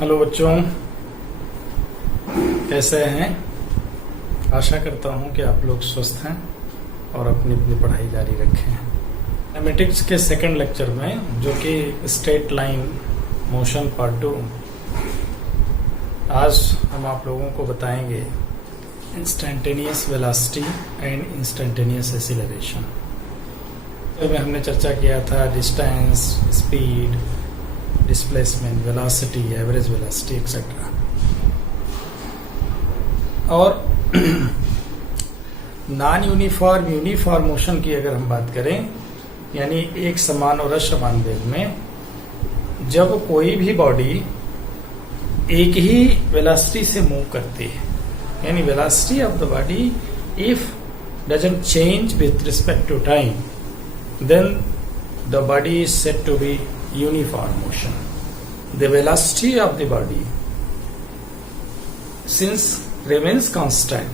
Hello बच्चों, कैसे हैं। आशा करता हूं कि आप लोग स्वस्थ हैं और अपनी अपनी पढ़ाई जारी रखें। मैथमेटिक्स के सेकंड लेक्चर में, जो कि स्ट्रेट लाइन मोशन पार्ट 2, आज हम आप लोगों को बताएंगे instantaneous velocity and instantaneous acceleration. में हमने चर्चा किया था distance, speed, displacement, velocity, average velocity etcetera. और नॉन यूनिफॉर्म यूनिफॉर्म मोशन की अगर हम बात करें, यानी एक समान और असमान वेग में जब कोई भी बॉडी एक ही वेलोसिटी से मूव करती है, यानी velocity of the body if doesn't change with respect to time, then the body is said to be uniform motion. The velocity of the body since remains constant,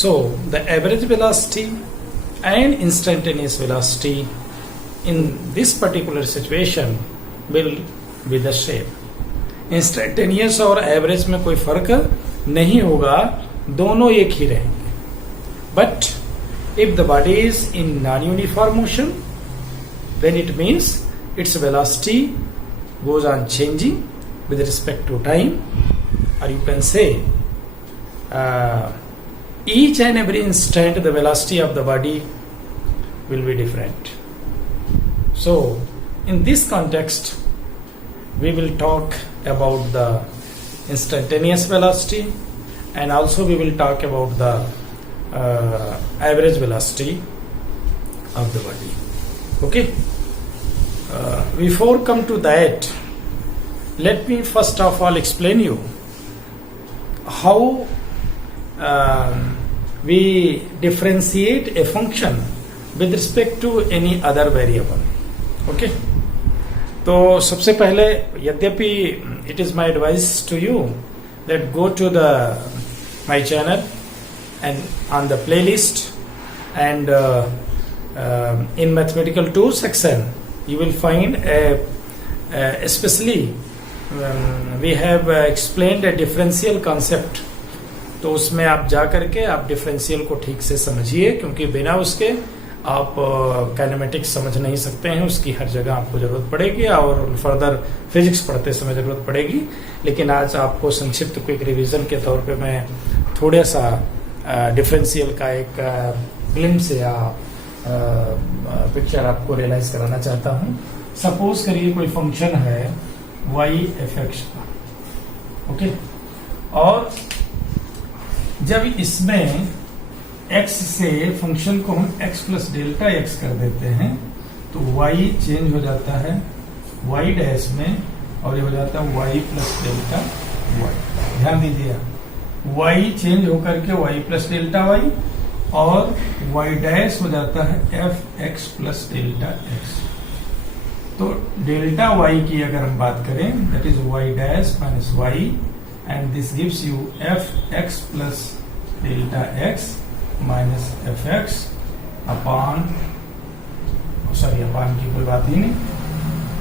so the average velocity and instantaneous velocity in this particular situation will be the same. Instantaneous और average में कोई फर्क नहीं होगा, दोनों एक ही रहेंगे। But if the body is in non-uniform motion, then it means its velocity goes on changing with respect to time, or you can say each and every instant the velocity of the body will be different. So in this context we will talk about the instantaneous velocity, and also we will talk about the average velocity of the body. Okay, before come to that, let me first of all explain you how we differentiate a function with respect to any other variable. Okay, तो सबसे पहले, यद्यपि it is my advice to you that go to the my channel and on the playlist, and in mathematical tools section you will find especially we have explained a differential concept. तो उसमें आप जा करके आप differential को ठीक से समझिए, क्योंकि बिना उसके आप काइनेमेटिक्स समझ नहीं सकते हैं। उसकी हर जगह आपको जरूरत पड़ेगी और फर्दर फिजिक्स पढ़ते समय जरूरत पड़ेगी। लेकिन आज आपको संक्षिप्त क्विक रिवीजन के तौर पे मैं थोड़ा सा डिफरेंशियल का एक ग्लिम्स या पिक्चर आपको रियलाइज कराना चाहता हूं। सपोज करिए कोई फंक्शन है y f x का, ओके, और जब इसमें x से फंक्शन को हम x प्लस डेल्टा x कर देते हैं तो y चेंज हो जाता है y डैश में, और ये हो जाता है y प्लस डेल्टा y। ध्यान दीजिए, y चेंज होकर के y प्लस डेल्टा y, और y डैश हो जाता है f x plus delta x। तो डेल्टा y की अगर हम बात करें, that is y dash minus y, and this gives you f x plus delta x minus f x upon, sorry upon की कोई बात ही नहीं।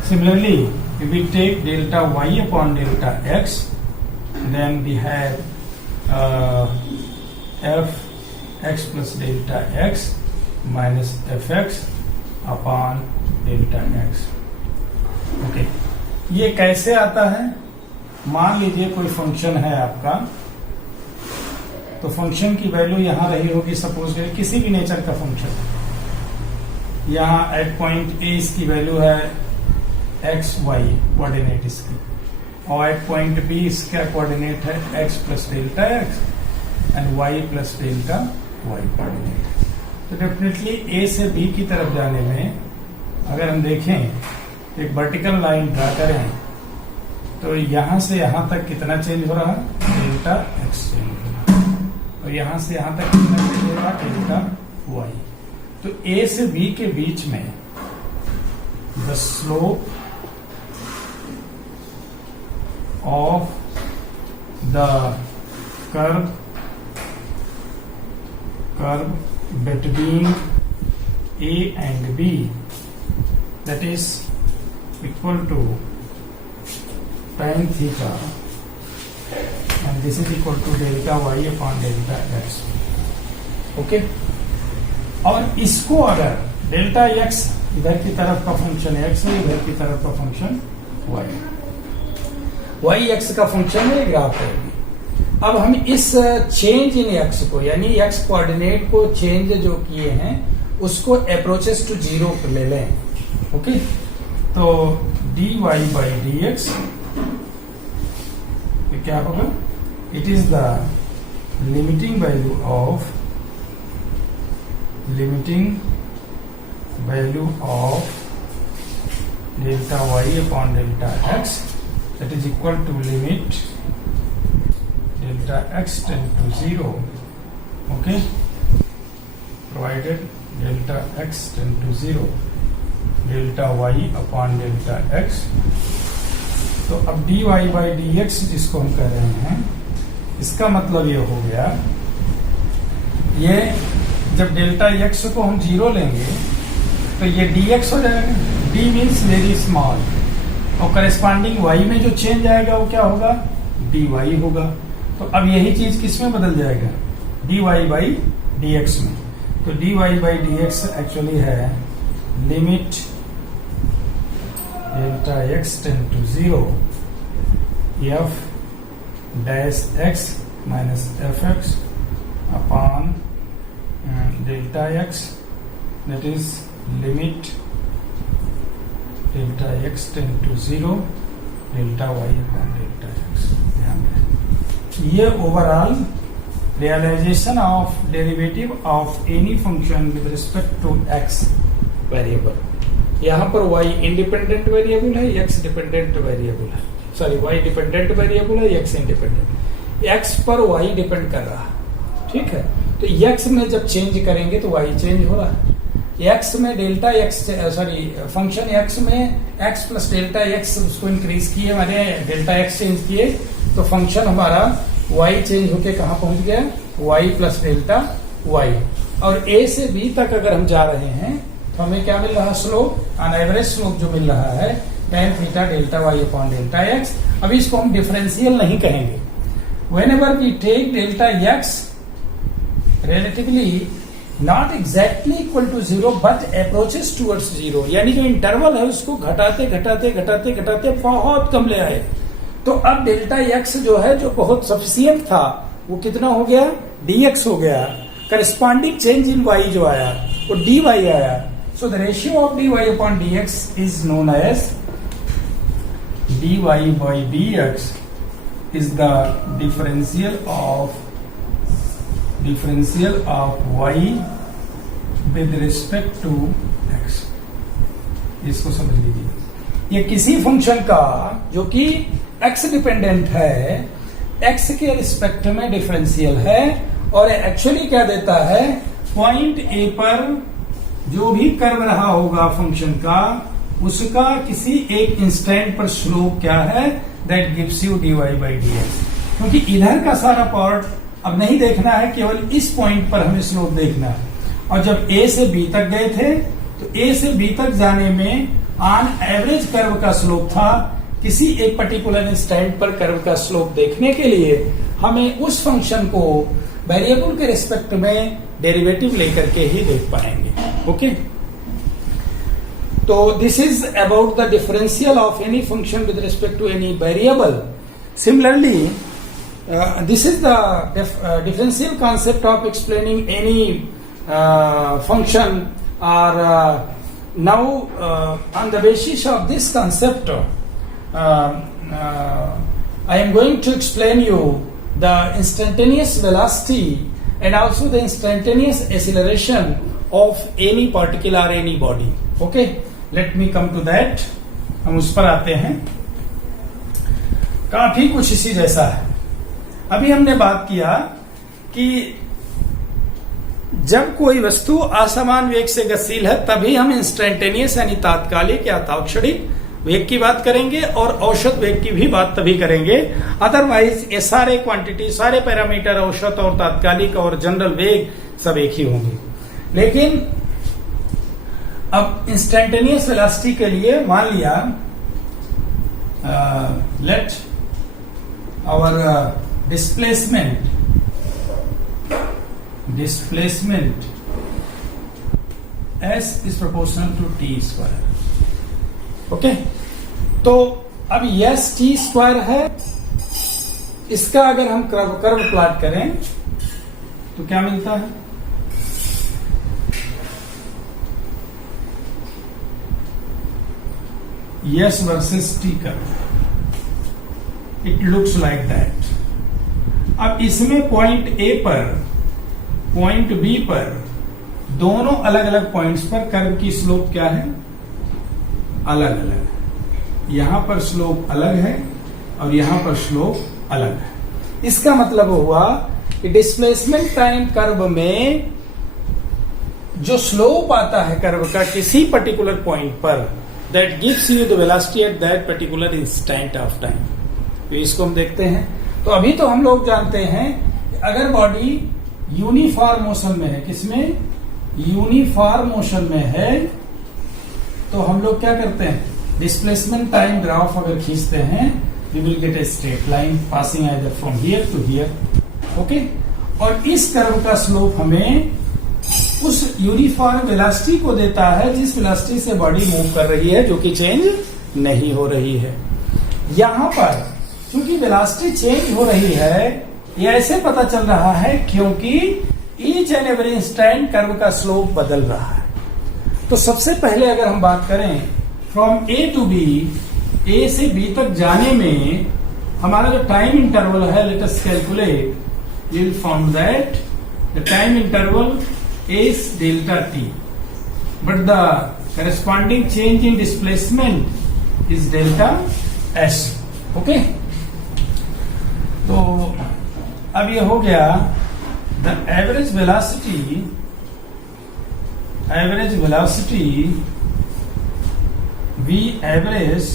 Similarly if we take delta y upon delta x, then we have f x plus delta x minus f x upon delta x। Okay, ये कैसे आता है? मान लीजिए कोई फंक्शन है आपका, तो फंक्शन की वैल्यू यहां रही होगी, सपोज करिए किसी भी नेचर का फंक्शन। यहां एट पॉइंट ए इसकी वैल्यू है एक्स वाई कोऑर्डिनेट इसकी, और एट पॉइंट बी इसका कोऑर्डिनेट है x plus delta x and y plus delta y coordinate. तो डेफिनेटली a से b की तरफ जाने में अगर हम देखें, एक वर्टिकल लाइन ड्रा करें, तो यहां से यहां तक कितना चेंज हो रहा है? डेल्टा x चेंज हो रहा है, और यहां से यहां तक कितना चेंज हो रहा है? Delta y। तो a से b के बीच में the slope of the curve between A and B, that is equal to tan theta and this is equal to delta y upon delta x. Okay, और इसको अगर डेल्टा एक्स इधर की तरफ का फंक्शन एक्स है, इधर की तरफ का फंक्शन वाई, वाई एक्स का फंक्शन है, ग्राफ है। अब हम इस चेंज इन एक्स को, यानी एक्स कोऑर्डिनेट को चेंज जो किए हैं उसको अप्रोचेस टू जीरो ले लें। ओके, तो dy बाई डी एक्स क्या होगा? It is the limiting value of delta y upon delta x, that is equal to limit delta x tend to zero. Okay, provided delta x tend to zero delta y upon delta x. तो अब dy by D x जिसको हम कह रहे हैं, इसका मतलब ये हो गया, ये जब डेल्टा एक्स को हम जीरो लेंगे तो ये dx हो जाएगा। d मीन्स वेरी स्मॉल, और करस्पॉन्डिंग y में जो चेंज आएगा वो क्या होगा? dy होगा। तो अब यही चीज किस में बदल जाएगा? dy बाई dx में। तो dy बाई dx एक्चुअली है limit delta x tend to zero f dash x minus f x upon delta x, that is limit delta x tend to zero delta y upon delta x. ध्यान दें, ये overall realisation of derivative of any function with respect to x variable. यहां पर y independent variable है, x dependent variable है, sorry y dependent variable है, x independent. x पर y depend कर रहा है, ठीक है। तो x में जब चेंज करेंगे तो y चेंज हो रहा है। x में delta x, sorry function x में x प्लस डेल्टा x उसको इंक्रीज किए, मैंने डेल्टा x चेंज किए, तो फंक्शन हमारा y चेंज होके कहां पहुंच गया? y plus delta y। और a से b तक अगर हम जा रहे हैं तो हमें क्या मिल रहा है? स्लोप, ऑन एवरेज स्लोप जो मिल रहा है tan theta delta y upon delta x. अभी इसको हम डिफरेंशियल नहीं कहेंगे। Whenever we take delta x relatively not exactly equal to zero but approaches towards zero, यानी जो इंटरवल है उसको घटाते घटाते घटाते घटाते बहुत कम ले आए, तो अब डेल्टा एक्स जो है, जो बहुत सफिशियंट था, वो कितना हो गया? dx हो गया। करस्पॉन्डिंग चेंज इन y जो आया वो dy आया। So the ratio of dy upon dx is known as dy by dx is the differential of y with respect to x। इसको समझ लीजिए, ये किसी फंक्शन का जो कि x डिपेंडेंट है, x के रिस्पेक्ट में डिफरेंशियल है, और एक्चुअली क्या देता है? पॉइंट a पर जो भी कर्व रहा होगा फंक्शन का, उसका किसी एक इंस्टेंट पर स्लोप क्या है? That gives you dy by dx। क्योंकि इधर का सारा पार्ट अब नहीं देखना है, केवल इस पॉइंट पर हमें स्लोप देखना है। और जब a से b तक गए थे तो a से b तक जाने में ऑन एवरेज कर्व का स्लोप था। किसी एक पर्टिकुलर इंस्टेंट पर कर्व का स्लोप देखने के लिए हमें उस फंक्शन को वेरिएबल के रिस्पेक्ट में डेरिवेटिव लेकर के ही देख पाएंगे। ओके, तो this is about the differential of any function with respect to any variable. Similarly this is the differential concept of explaining any function, or now on the basis of this concept I am going to explain you the instantaneous velocity and also the instantaneous acceleration of any particle or any body. Okay, let me come to that। हम उस पर आते हैं। काफी कुछ इसी जैसा है। अभी हमने बात किया कि जब कोई वस्तु असमान वेग से गतिशील है तभी हम इंस्टेंटेनियस यानी तात्कालिक या तात्क्षणिक वेग की बात करेंगे, और औसत वेग की भी बात तभी करेंगे। अदरवाइज ये सारे क्वांटिटी, सारे पैरामीटर, औसत और तात्कालिक और जनरल वेग सब एक ही होंगे। लेकिन अब इंस्टेंटेनियस वेलोसिटी के लिए मान लिया let our displacement s is proportional to t square. Okay, तो अब यस टी स्क्वायर है, इसका अगर हम कर्व प्लॉट करें तो क्या मिलता है? Yes versus T curve, it looks like that. अब इसमें पॉइंट ए पर, पॉइंट बी पर, दोनों अलग अलग पॉइंट्स पर कर्व की स्लोप क्या है? अलग अलग. यहां पर स्लोप अलग है और यहां पर स्लोप अलग है. इसका मतलब हुआ कि डिस्प्लेसमेंट टाइम कर्व में जो स्लोप आता है कर्व का किसी पर्टिकुलर पॉइंट पर, that gives you the velocity at that particular instant of time. तो इसको हम देखते हैं. तो अभी तो हम लोग जानते हैं कि अगर बॉडी यूनिफॉर्म मोशन में है, किसमें? यूनिफॉर्म मोशन में है, तो हम लोग क्या करते हैं? डिस्प्लेसमेंट टाइम ग्राफ अगर खींचते हैं, we will get a straight line passing either from here to here. Okay, और इस कर्व का स्लोप हमें उस यूनिफॉर्म वेलोसिटी को देता है जिस वेलोसिटी से बॉडी मूव कर रही है, जो कि चेंज नहीं हो रही है. यहां पर चूंकि वेलोसिटी चेंज हो रही है, ये ऐसे पता चल रहा है क्योंकि each and every instant curve का स्लोप बदल रहा है. तो सबसे पहले अगर हम बात करें from A to B, A से बी तक जाने में हमारा जो टाइम इंटरवल है, let us calculate, we will found that the time interval is delta t, but the corresponding change in displacement is delta s. Okay, तो अब ये हो गया the average velocity v average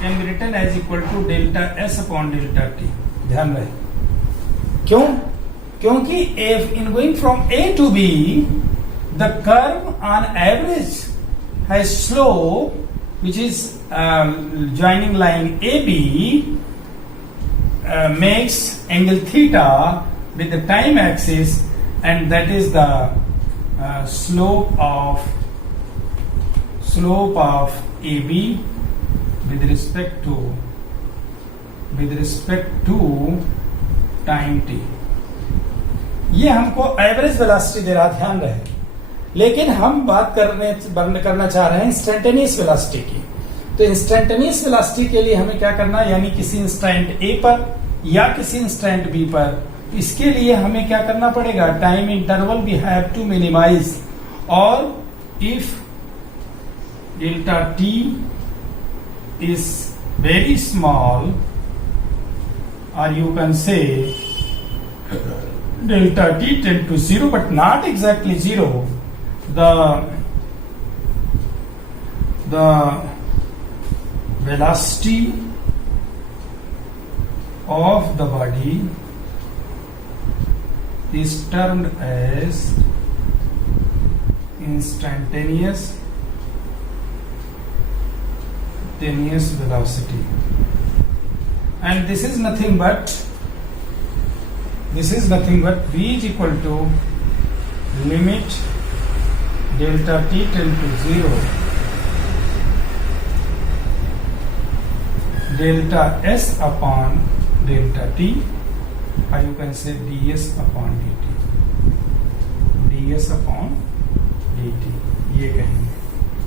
can be written as equal to delta s upon delta t. ध्यान रहे, क्यों? क्योंकि in going from A to B, the curve on average has slope which is joining line AB makes angle theta with the time axis, and that is the slope of AB with respect to time t. ये हमको average velocity दे रहा, ध्यान रहे. लेकिन हम बात करना चाह रहे हैं इंस्टेंटेनियस वेलोसिटी की. तो इंस्टेंटेनियस वेलोसिटी के लिए हमें क्या करना है? यानी किसी इंस्टेंट ए पर या किसी इंस्टेंट बी पर, इसके लिए हमें क्या करना पड़ेगा? Time interval we have to minimise, और if delta t is very small, और you can say delta t tend to 0, but not exactly 0. The velocity of the body is termed as instantaneous velocity, and this is nothing but v is equal to limit delta t tend to 0 delta s upon delta t, or you can say ds upon dt. ये कहेंगे.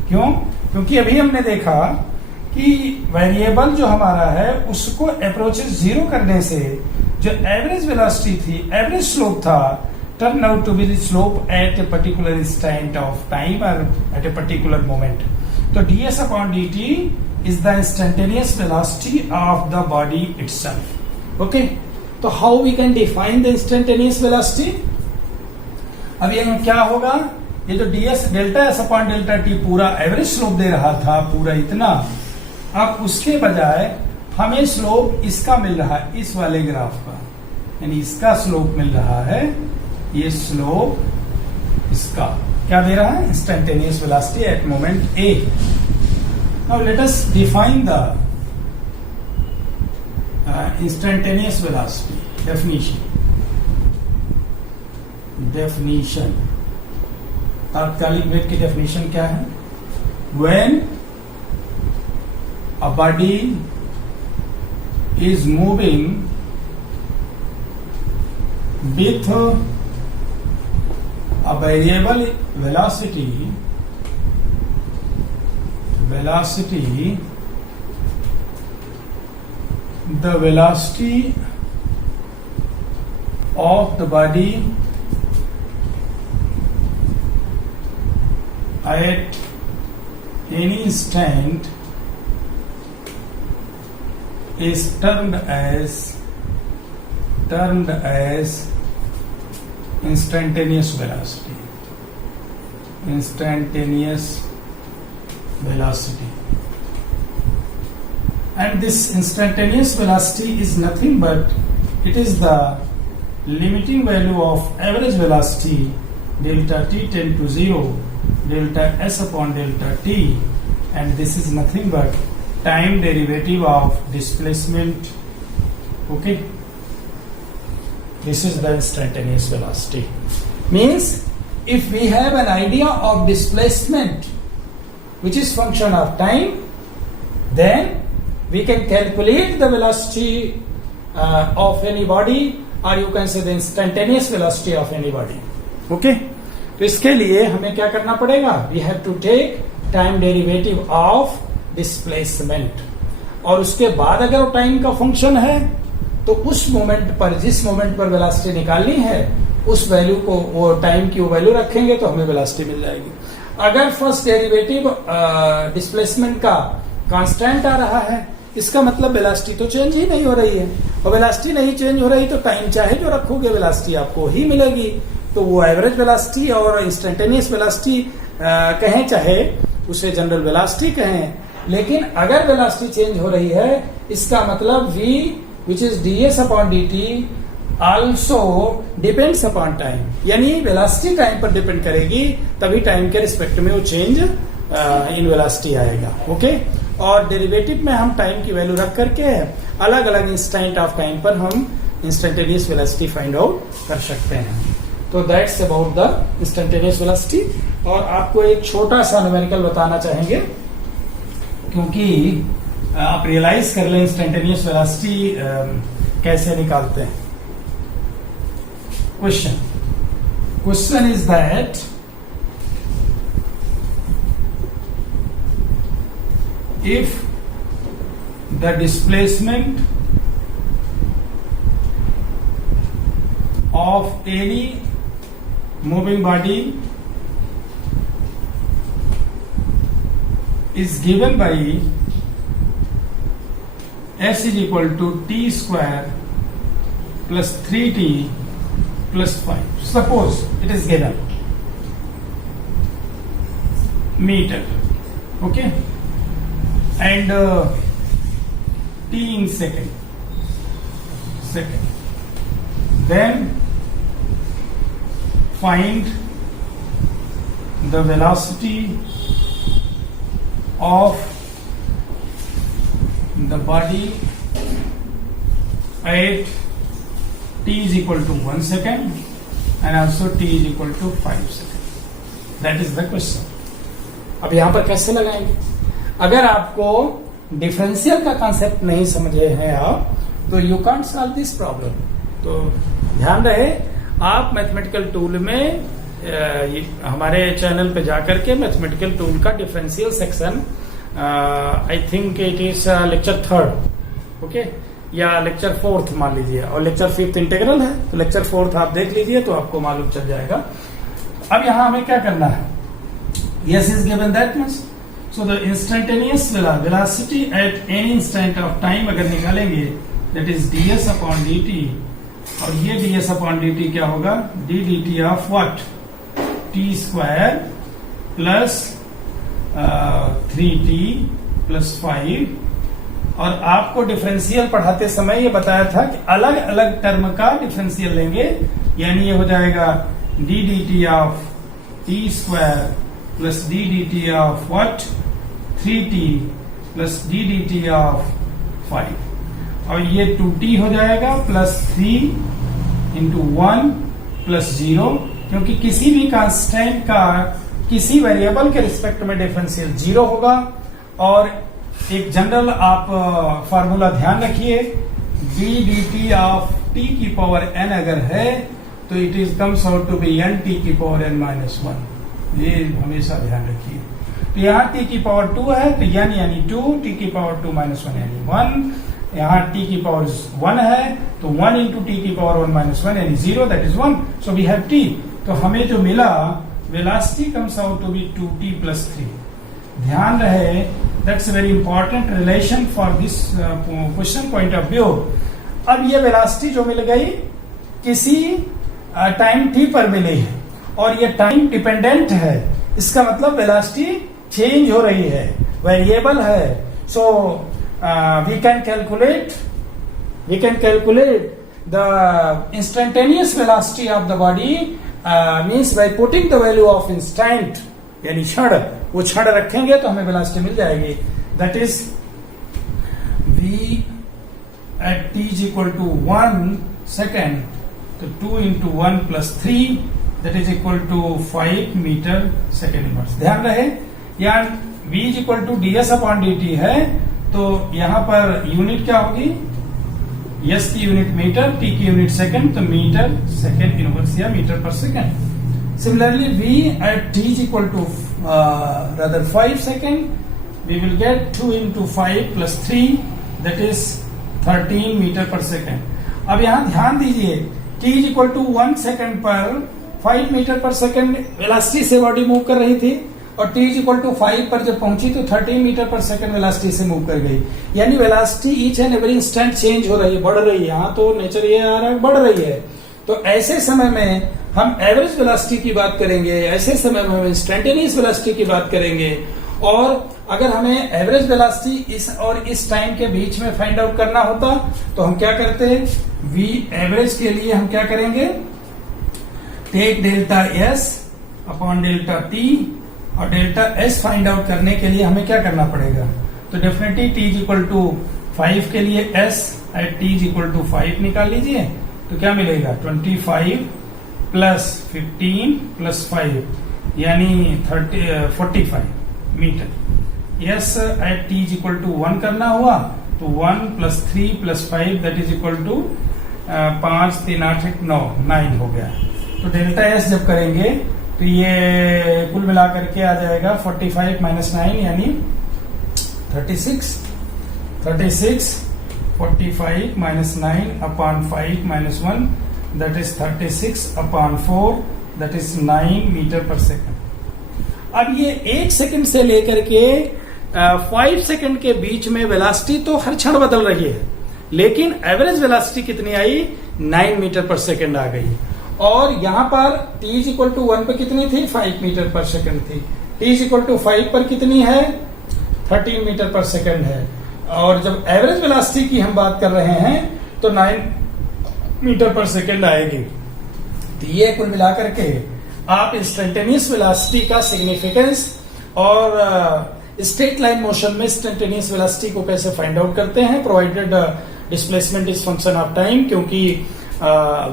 क्यों? क्योंकि अभी हमने देखा कि variable जो हमारा है उसको अप्रोचेस 0 करने से जो एवरेज वेलोसिटी थी, एवरेज स्लोप था, turn out to be the slope at a particular instant of time और एट ए पर्टिकुलर मोमेंट. तो ds upon dt is the instantaneous velocity of the body itself. Okay, तो how we can define the instantaneous velocity? अब ये क्या होगा? ये जो ds delta s upon delta t पूरा एवरेज स्लोप दे रहा था, पूरा इतना, अब उसके बजाय हमें स्लोप इसका मिल रहा है, इस वाले ग्राफ का, यानी इसका स्लोप मिल रहा है. ये स्लोप इसका क्या दे रहा है? Instantaneous velocity at moment A. Now let us define the instantaneous velocity definition तात्कालिक वेग की डेफिनेशन क्या है? When a body is moving with a variable velocity, the velocity of the body at any instant is termed as instantaneous velocity. And this instantaneous velocity is nothing but it is the limiting value of average velocity delta t tend to 0 delta s upon delta t, and this is nothing but time derivative of displacement. Okay, this is the instantaneous velocity. Means if we have an idea of displacement which is function of time, then we can calculate the velocity of any body, or you can say the instantaneous velocity of any body. Okay, तो इसके लिए हमें क्या करना पड़ेगा? We have to take time derivative of displacement, और उसके बाद अगर वो टाइम का फंक्शन है तो उस मोमेंट पर, जिस मोमेंट पर वेलोसिटी निकालनी है, उस वैल्यू को, वो टाइम की वो वैल्यू रखेंगे तो हमें वेलोसिटी मिल जाएगी. अगर फर्स्ट डेरिवेटिव डिस्प्लेसमेंट का कांस्टेंट आ रहा है, इसका मतलब वेलोसिटी तो चेंज ही नहीं हो रही है, और वेलोसिटी नहीं चेंज हो रही तो टाइम चाहे जो रखोगे वेलोसिटी आपको ही मिलेगी. तो वो एवरेज वेलोसिटी और इंस्टेंटेनियस वेलोसिटी कहें, चाहे उसे जनरल वेलोसिटी कहें, लेकिन अगर वेलोसिटी चेंज हो रही है, इसका मतलब v which is ds upon dt also depends upon time, यानी वेलोसिटी टाइम पर डिपेंड करेगी, तभी टाइम के रिस्पेक्ट में वो चेंज इन वेलोसिटी आएगा. ओके, और डेरिवेटिव में हम टाइम की वैल्यू रख करके अलग अलग इंस्टेंट ऑफ टाइम पर हम इंस्टेंटेनियस वेलोसिटी फाइंड आउट कर सकते हैं. तो that's about the instantaneous velocity. और आपको एक छोटा सा न्यूमेरिकल बताना चाहेंगे, क्योंकि आप रियलाइज कर लें इंस्टेंटेनियस वेलोसिटी कैसे निकालते हैं. Question is that if the displacement of any moving body is given by s is equal to t square plus 3t plus 5. Suppose it is given meter, okay, and t in second, then find the velocity of the body at t is equal to 1 second and also t is equal to 5 seconds. That is the question. अब यहां पर कैसे लगाएंगे? अगर आपको differential का concept नहीं समझे हैं आप, तो you can't solve this problem. तो ध्यान रहे, आप मैथमेटिकल टूल में हमारे चैनल पे जाकर के मैथमेटिकल टूल का differential section, I think it is lecture 3, okay, या लेक्चर 4 मान लीजिए, और लेक्चर 5 इंटीग्रल है, तो लेक्चर 4 आप देख लीजिए तो आपको मालूम चल जाएगा. अब यहां हमें क्या करना है? Yes is given that much. So the instantaneous velocity at any instant of time अगर निकालेंगे, that is ds upon dt, और ये ds upon dt क्या होगा? d dt of what? t square plus 3t plus 5. और आपको differential पढ़ाते समय ये बताया था कि अलग अलग टर्म का डिफरेंशियल लेंगे, यानी ये हो जाएगा d dt of t square plus d dt of what? 3t plus d dt of 5. और ये 2t हो जाएगा प्लस 3 इंटू 1 प्लस 0, क्योंकि किसी भी कांस्टेंट का किसी वेरिएबल के रिस्पेक्ट में डिफरेंशियल 0 होगा। और एक जनरल आप फार्मूला ध्यान रखिए, d dt ऑफ t की पावर n अगर है तो it is comes out to be n t की पावर n माइनस 1। ये हमेशा ध्यान रखिए। तो यहाँ t की पावर 2 है तो n यानी 2, t की पावर 2 माइनस 1 यानी 1, यहाँ t की पावर 1 है तो 1 इंटू टी की पावर 1 माइनस 1 यानी 0, that is 1। So we have t। तो हमें जो मिला velocity comes out to be 2t plus 3। ध्यान रहे, that's a very important relation for this question point of view. अब ये वेलोसिटी जो मिल गई किसी टाइम t पर मिली है और ये टाइम डिपेंडेंट है, इसका मतलब वेलोसिटी चेंज हो रही है, वेरिएबल है। So we can calculate the instantaneous velocity of the body means by putting the value of instant, यानी क्षण, वो क्षण रखेंगे तो हमें वेलोसिटी मिल जाएगी। That is v at t is equal to 1 second, तो 2 into 1 plus 3 that is equal to 5 meter second inverse। ध्यान रहे यहाँ v is equal to ds upon dt है, तो यहाँ पर यूनिट क्या होगी, s की यूनिट मीटर, t की यूनिट सेकंड, तो मीटर सेकंड इनवर्स या metre per second. Similarly v at t is equal to rather 5 second, we will get 2 into 5 plus 3 that is 13 metre per second. अब यहाँ ध्यान दीजिए t is equal to 1 second पर 5 metre per second velocity से body move कर रही थी और t is equal to 5 पर जब पहुंची तो 13 मीटर पर सेकंड वेलोसिटी से मूव कर गई। यानी velocity each and every instant change हो रही है, बढ़ रही है। यहाँ तो नेचर ये आ रहा है बढ़ रही है। तो ऐसे समय में हम एवरेज वेलोसिटी की बात करेंगे, ऐसे समय में हम इंस्टेंटेनियस वेलोसिटी की बात करेंगे। और अगर हमें एवरेज वेलोसिटी इस और इस टाइम के बीच में फाइंड आउट करना होता तो हम क्या करते हैं, v एवरेज के लिए हम क्या करेंगे, take delta s upon delta t, और डेल्टा s फाइंड आउट करने के लिए हमें क्या करना पड़ेगा, तो definitely t is equal to 5 के लिए s at t is equal to 5 निकाल लीजिए, तो क्या मिलेगा 25 प्लस 15 प्लस 5 यानी 45 metre. Yes at t is equal to 1 करना हुआ तो 1 plus 3 plus 5 that is equal to 5 3 8 9 हो गया। तो डेल्टा एस जब करेंगे तो ये कुल मिला करके आ जाएगा 45 माइनस 9 यानी 36 45 minus 9 upon 5 minus 1 that is 36 upon 4 that is 9 metre per second. अब ये 1 सेकंड से लेकर के 5 सेकंड के बीच में वेलोसिटी तो हर क्षण बदल रही है, लेकिन एवरेज वेलोसिटी कितनी आई, 9 मीटर पर सेकंड आ गई। और यहां पर t इज इक्वल टू 1 पर कितनी थी, 5 मीटर पर सेकंड थी। t इज इक्वल टू 5 पर कितनी है, 13 मीटर पर सेकंड है। और जब एवरेज वेलोसिटी की हम बात कर रहे हैं तो 9 मीटर पर सेकंड आएगी। तो ये कुल मिलाकर के आप इंस्टेंटेनियस वेलोसिटी का सिग्निफिकेंस और स्ट्रेट लाइन मोशन में इंस्टेंटेनियस वेलोसिटी को कैसे फाइंड आउट करते हैं, provided displacement is function of time. क्योंकि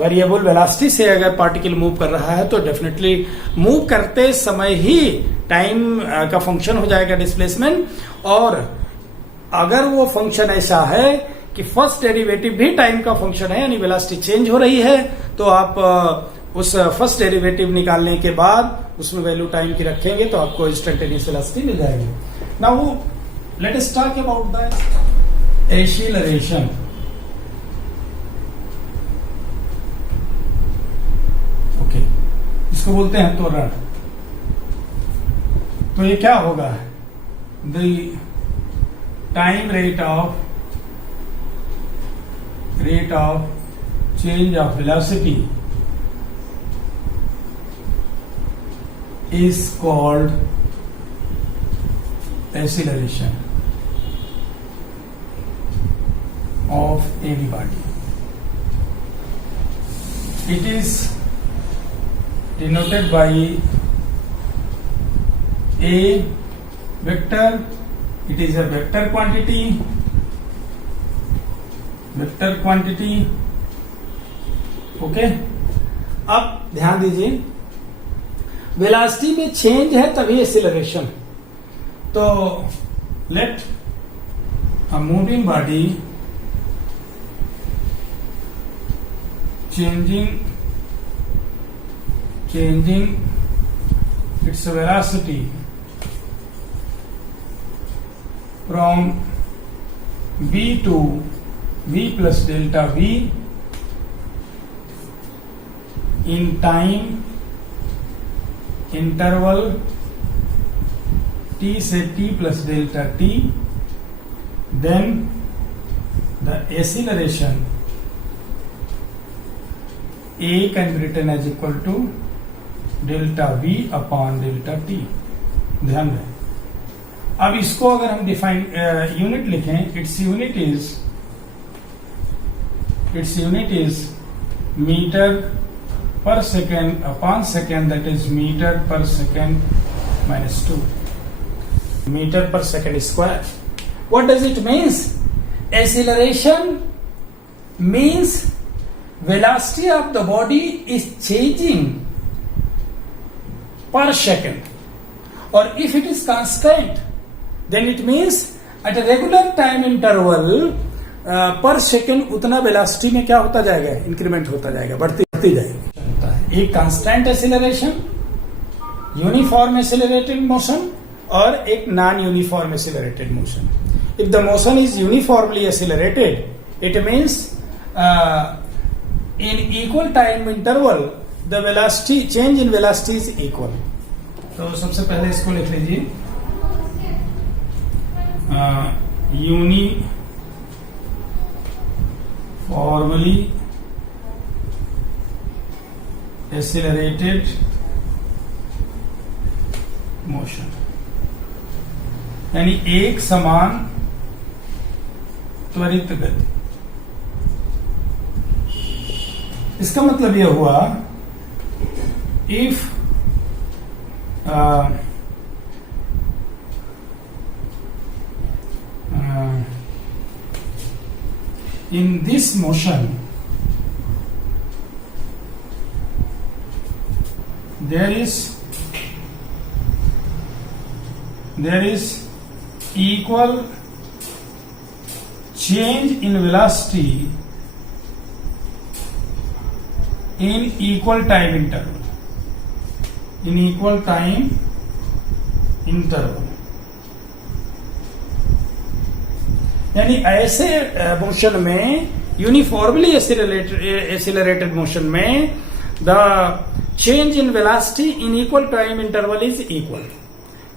वेरिएबल वेलोसिटी से अगर पार्टिकल मूव कर रहा है तो डेफिनेटली मूव करते समय ही टाइम का फंक्शन हो जाएगा डिस्प्लेसमेंट। और अगर वो फंक्शन ऐसा है कि फर्स्ट डेरिवेटिव भी टाइम का फंक्शन है, यानी वेलोसिटी चेंज हो रही है, तो आप उस फर्स्ट डेरिवेटिव निकालने के बाद उसमें वैल्यू टाइम की रखेंगे तो आपको इंस्टेंटेनियस वेलोसिटी मिल जाएगी। Now let us talk about the acceleration. Okay, इसको बोलते हैं त्वरण। तो ये क्या होगा, the time rate of change of velocity is called acceleration of any body. It is denoted by a vector. It is a vector quantity vector quantity. Okay, अब ध्यान दीजिए, वेलोसिटी में चेंज है तभी एक्सीलरेशन। तो let a moving body changing its velocity from v to v plus delta v in time interval t से t plus delta t, then the acceleration a can be written as equal to delta v upon delta t। ध्यान दें, अब इसको अगर हम define unit लिखें, its unit is metre per second upon second, that is metre per second -2 metre per second square. What does it means? Acceleration means velocity of the body is changing per second, or if it is constant then it means at a regular time interval per second उतना velocity में क्या होता जाएगा, increment होता जाएगा, बढ़ती जाएगी। एक constant acceleration, uniform accelerated motion, और एक non uniform accelerated motion. If the motion is uniformly accelerated it means in equal time interval the velocity change in velocity is equal। तो सबसे पहले इसको लिख लीजिए, यूनिफॉर्मली एक्सीलरेटेड मोशन, यानी एक समान त्वरित गति। इसका मतलब यह हुआ, if in this motion there is equal change in velocity in equal time interval, यानी ऐसे मोशन में, यूनिफॉर्मली एक्सीलरेटेड मोशन में, the change in velocity in equal time interval is equal,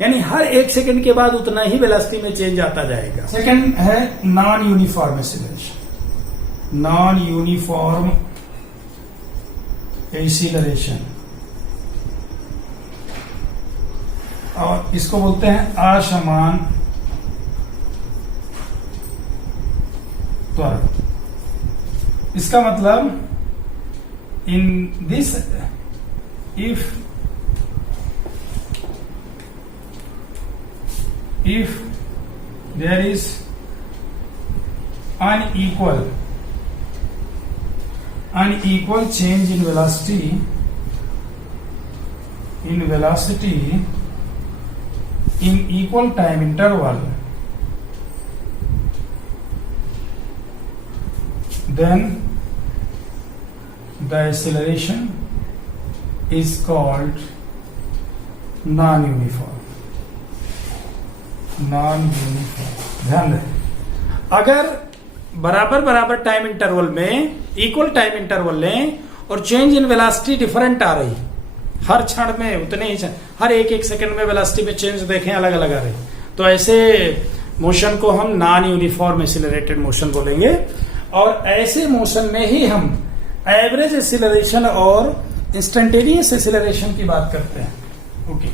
यानी हर एक सेकंड के बाद उतना ही वेलोसिटी में चेंज आता जाएगा। सेकंड है non uniform acceleration. Non uniform acceleration, और इसको बोलते हैं असमान त्वरण। इसका मतलब in this, if there is unequal change in velocity in equal time interval, then the acceleration is called non-uniform। ध्यान दें, अगर बराबर टाइम इंटरवल में इक्वल टाइम इंटरवल लें और चेंज इन वेलोसिटी डिफरेंट आ रही, हर क्षण में उतने ही, हर एक सेकंड में वेलोसिटी में चेंज देखें अलग अलग आ रही, तो ऐसे मोशन को हम नॉन यूनिफॉर्म एक्सीलरेटेड मोशन बोलेंगे। और ऐसे मोशन में ही हम एवरेज एक्सीलरेशन और इंस्टेंटेनियस एक्सीलरेशन की बात करते हैं। ओके,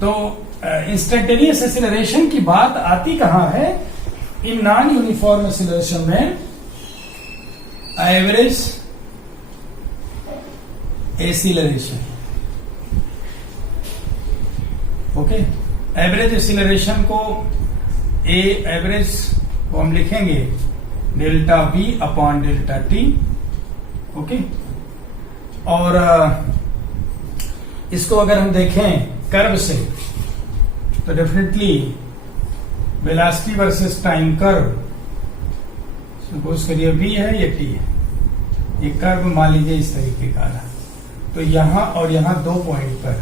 तो इंस्टेंटेनियस एक्सीलरेशन की बात आती कहां है? इन नॉन यूनिफॉर्म एक्सीलरेशन में average acceleration. Okay, average acceleration को एवरेज को हम लिखेंगे delta v upon delta t। Okay, और इसको अगर हम देखें कर्व से तो definitely velocity versus time curve, suppose करिए v है या t है, ये कर्व मान लीजिए इस तरीके का रहा, तो यहां और यहां दो पॉइंट पर,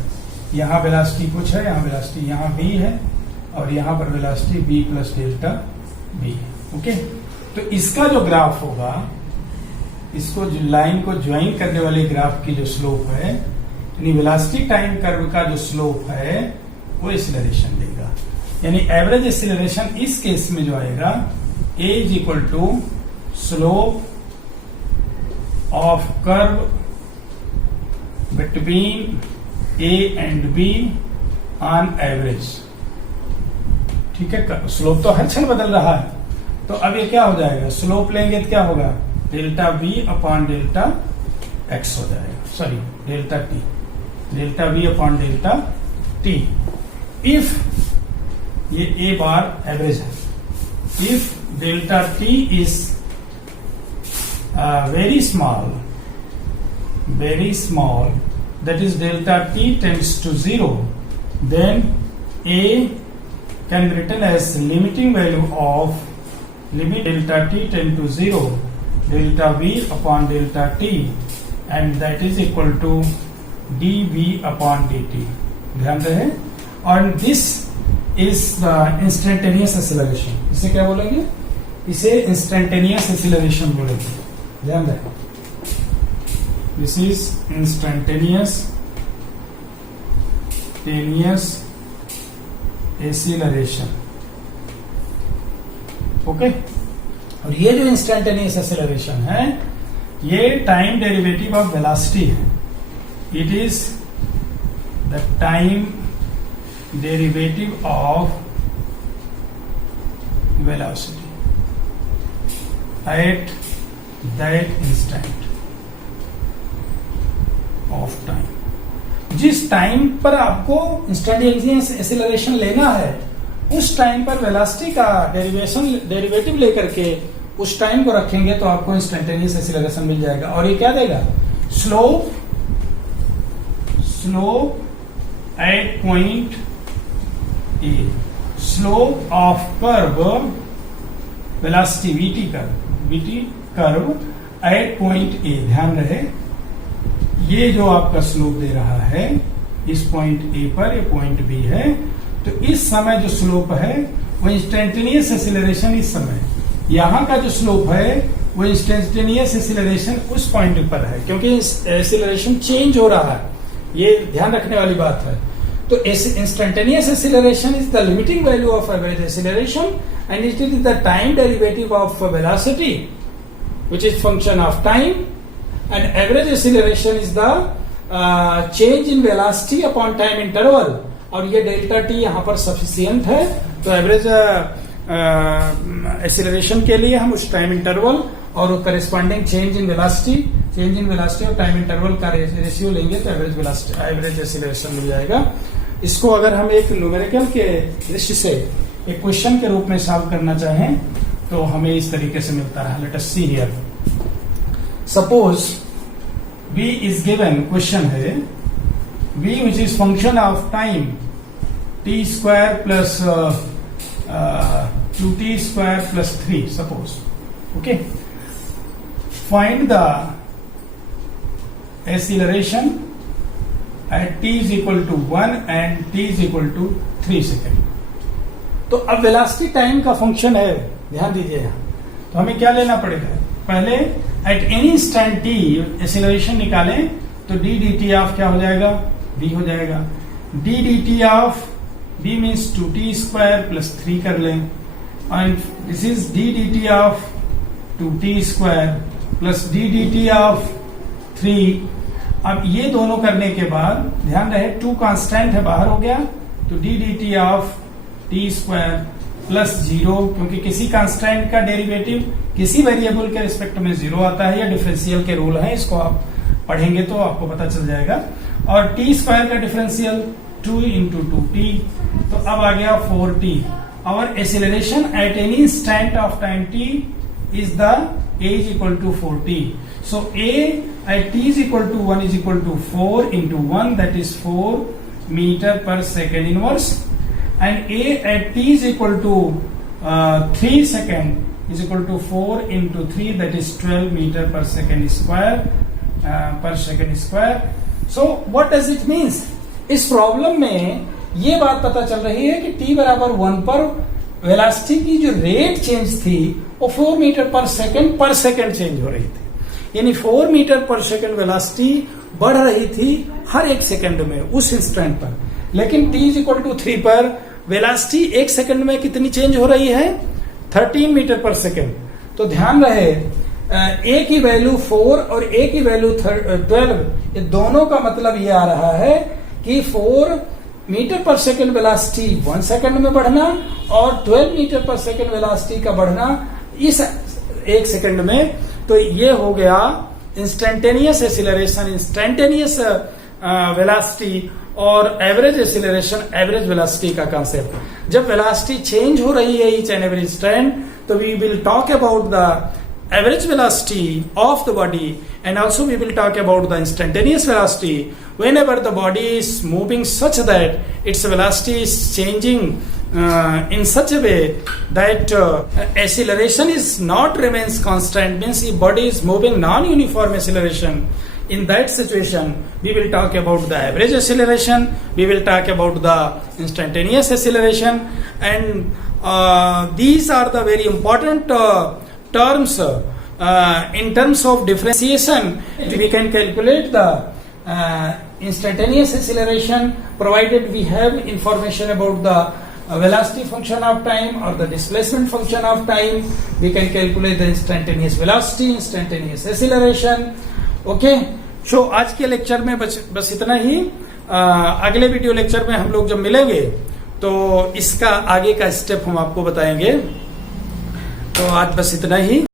यहां वेलोसिटी कुछ है, यहां वेलोसिटी यहां v है और यहां पर velocity v plus delta v है। ओके, तो इसका जो ग्राफ होगा, इसको जो लाइन को ज्वाइन करने वाले ग्राफ की जो स्लोप है, यानी वेलोसिटी टाइम कर्व का जो स्लोप है वो एक्सीलरेशन देगा। यानी एवरेज एक्सीलरेशन इस केस में जो आएगा, a is equal to slope of curve between a and b on average. ठीक है, स्लोप तो हर क्षण बदल रहा है, तो अब ये क्या हो जाएगा, स्लोप लेंगे तो क्या होगा, delta v upon delta x हो जाएगा, sorry delta t, delta v upon delta t। If ये a बार एवरेज है, if delta t is very small, that is delta t tends to 0, then a can be written as limiting value of limit delta t tend to 0 delta v upon delta t, and that is equal to dv upon dt। ध्यान रहे, और this is the instantaneous acceleration. इसे क्या बोलेंगे, इसे instantaneous acceleration बोलेंगे। ध्यान रहे, this is instantaneous acceleration. Okay, और ये जो इंस्टेंटेनियस एक्सीलरेशन है, ये टाइम डेरिवेटिव ऑफ वेलोसिटी है। It is the time derivative of velocity at that instant of time. जिस टाइम पर आपको इंस्टेंटेनियस एक्सीलरेशन लेना है, उस टाइम पर वेलोसिटी का डेरिवेटिव लेकर के उस टाइम को रखेंगे तो आपको इंस्टेंटेनियस एक्सीलरेशन मिल जाएगा। और ये क्या देगा, slope eight point A, slope of curve velocity VT curve at point A. ध्यान रहे, ये जो आपका स्लोप दे रहा है इस पॉइंट ए पर, ये पॉइंट बी है, तो इस समय जो स्लोप है वो इंस्टेंटेनियस एक्सीलरेशन इस समय, यहां का जो स्लोप है वो इंस्टेंटेनियस एक्सीलरेशन उस पॉइंट पर है, क्योंकि एक्सीलरेशन चेंज हो रहा है, ये ध्यान रखने वाली बात है। तो instantaneous acceleration is the limiting value of average acceleration and it is the time derivative of velocity which is function of time, and average acceleration is the change in velocity upon time interval. और ये delta T यहां पर sufficient है, तो average acceleration के लिए हम उस टाइम इंटरवल और करेस्पॉन्डिंग चेंज इन वेलोसिटी और टाइम इंटरवल का रेशियो लेंगे तो एवरेज एक्सीलरेशन मिल जाएगा। इसको अगर हम एक न्यूमेरिकल के दृष्टि से एक क्वेश्चन के रूप में सॉल्व करना चाहें तो हमें इस तरीके से मिलता है। Let us see here, suppose v is given, question है v which is function of time t square plus 2t square plus 3, suppose, okay, find the acceleration at t is equal to 1 and t is equal to 3 second. तो अब velocity time का function है, ध्यान दीजिए, तो हमें क्या लेना पड़ेगा, पहले at any instant t acceleration निकालें तो d dt ऑफ क्या हो जाएगा, v हो जाएगा। d dt of v means 2t square plus 3 कर लें, and this is d dt of 2t square plus d dt of 3। अब ये दोनों करने के बाद ध्यान रहे 2 कांस्टेंट है, बाहर हो गया, तो d dt of t square plus 0, क्योंकि किसी कांस्टेंट का डेरिवेटिव किसी वेरिएबल के रिस्पेक्ट में 0 आता है, या डिफरेंशियल के रूल है, इसको आप पढ़ेंगे तो आपको पता चल जाएगा। और t स्क्वायर का डिफरेंशियल 2 इंटू 2t, तो अब आ गया 4t। और acceleration at any instant of time t is the a is equal to 40. So a at t is equal to 1 is equal to 4 into 1, that is 4 meter per second inverse, and a at t is equal to 3 second is equal to 4 into 3, that is 12 meter per second square. So what does it means? इस problem में ये बात पता चल रही है कि t बराबर 1 पर वेलोसिटी की जो रेट चेंज थी वो 4 मीटर पर सेकंड चेंज हो रही थी, यानी 4 मीटर पर सेकंड वेलोसिटी बढ़ रही थी हर एक सेकंड में उस इंस्टेंट पर। लेकिन t इज इक्वल टू 3 पर वेलोसिटी एक सेकंड में कितनी चेंज हो रही है? 13 मीटर पर सेकंड। तो ध्यान रहे a की वैल्यू 4 और a की वैल्यू 12, ये दोनों का मतलब ये आ रहा है कि 4 metre per second velocity 1 second में बढ़ना और 12 मीटर पर सेकंड वेलोसिटी का बढ़ना इस एक सेकंड में। तो ये हो गया इंस्टेंटेनियस एक्सीलरेशन, इंस्टेंटेनियस वेलोसिटी और एवरेज एक्सीलरेशन, एवरेज वेलोसिटी का कांसेप्ट। जब वेलोसिटी चेंज हो रही है ईच एंड एवरी इंस्टेंट, तो we will talk about the average velocity of the body, and also we will talk about the instantaneous velocity whenever the body is moving such that its velocity is changing in such a way that acceleration is not remains constant, means if body is moving non-uniform acceleration. In that situation we will talk about the average acceleration, we will talk about the instantaneous acceleration, and these are the very important terms. In terms of differentiation, we can calculate the instantaneous acceleration provided we have information about the velocity function of time or the displacement function of time. We can calculate the instantaneous velocity, instantaneous acceleration. Okay, so आज के lecture में बस इतना ही। अगले video lecture में हम लोग जब मिलेंगे तो इसका आगे का स्टेप हम आपको बताएंगे। तो आज बस इतना ही।